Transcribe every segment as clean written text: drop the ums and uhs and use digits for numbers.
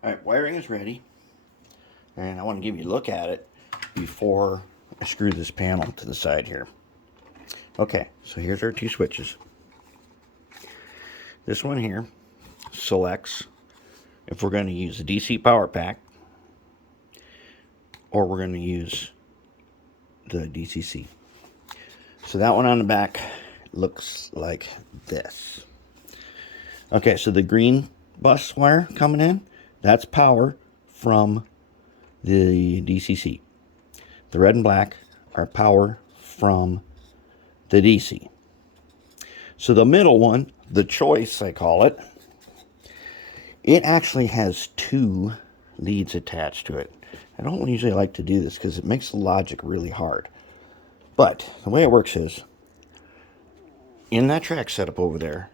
Alright, wiring is ready, and I want to give you a look at it before I screw this panel to the side here. Okay, so here's our two switches. This one here selects if we're going to use a DC power pack or we're going to use the DCC. So that one on the back looks like this. Okay, so the green bus wire coming in, that's power from the DCC. The red and black are power from the DC. So the middle one, the choice I call it, it actually has two leads attached to it. I don't usually like to do this because it makes the logic really hard. But the way it works is, in that track setup over there,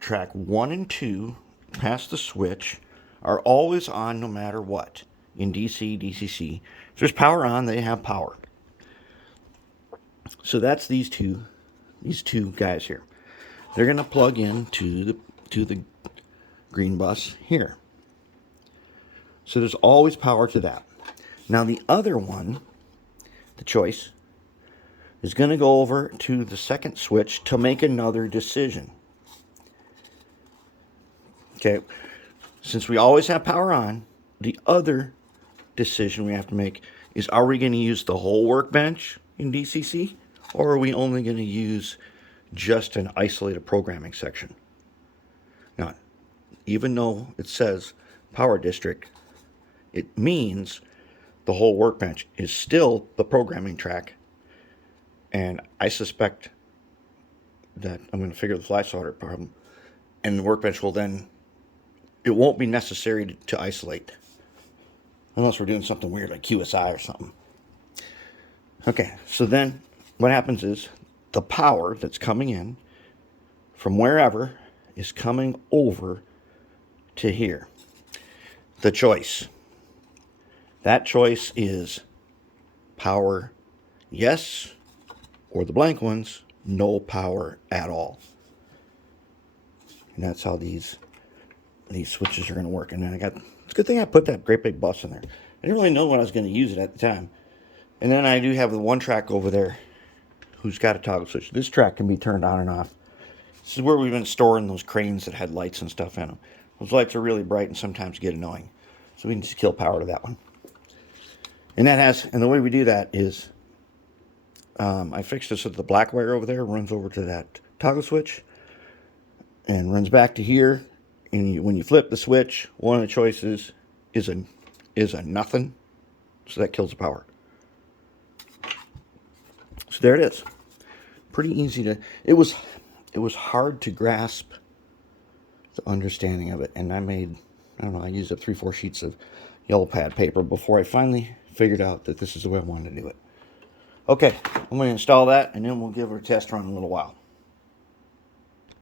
track 1 and 2 past the switch are always on no matter what. In DC, DCC, if there's power on, they have power. So that's these two guys here. They're going to plug in to the green bus here. So there's always power to that. Now the other one, the choice, is going to go over to the second switch to make another decision. Okay, since we always have power on, the other decision we have to make is, are we going to use the whole workbench in DCC, or are we only going to use just an isolated programming section? Now, even though it says power district, it means the whole workbench is still the programming track, and I suspect that I'm going to figure the fly swatter problem, and the workbench will then, it won't be necessary to isolate. Unless we're doing something weird like QSI or something. Okay, so then what happens is the power that's coming in from wherever is coming over to here. The choice. That choice is power yes, or the blank ones, no power at all. And that's how these switches are going to work. And then it's a good thing I put that great big bus in there. I didn't really know when I was going to use it at the time. And then I do have the one track over there who's got a toggle switch. This track can be turned on and off. This is where we've been storing those cranes that had lights and stuff in them. Those lights are really bright and sometimes get annoying. So we can just kill power to that one. And the way we do that is, I fixed this with the black wire over there, runs over to that toggle switch, and runs back to here. And when you flip the switch, one of the choices is a nothing, so that kills the power. So there it is. Pretty easy to. It was hard to grasp the understanding of it, and I used up 3-4 sheets of yellow pad paper before I finally figured out that this is the way I wanted to do it. Okay, I'm going to install that, and then we'll give her a test run in a little while.